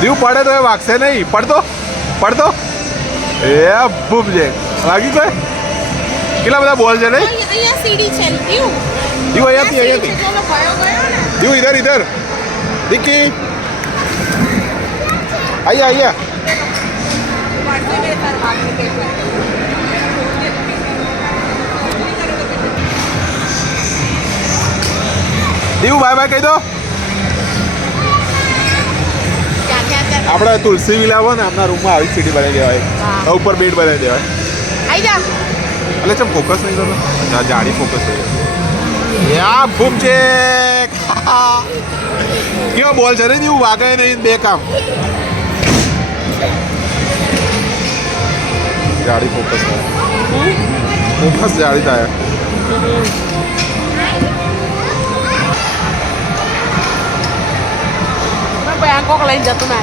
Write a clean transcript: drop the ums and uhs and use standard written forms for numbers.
દીવ પડે તો એ વાગશે નહીં. પડતો એ બૂમ છે. વાગી કોઈ કેટલા બધા બોલ છે નહીં. અહીંયા સીડી છે દીવ અહીંયાથી દીવ ઇધર દિક્કી અહીંયા દીવ બાય બાય કહી દો. આપણે તુલસી વિલા હોય ને આપણા રૂમમાં આવી સીડી બનાવી દેવાય. ઉપર બેડ બનાવી દેવાય. એટલે ચમ ફોકસ નહીં કરતો. જાડી ફોકસ થઈ યા બૂમ છે. કેવો બોલ છે ને દીવ વાગે નહીં. બે કામ જાડી ફોકસ જાડી થાય. કોક લઈને જતું ના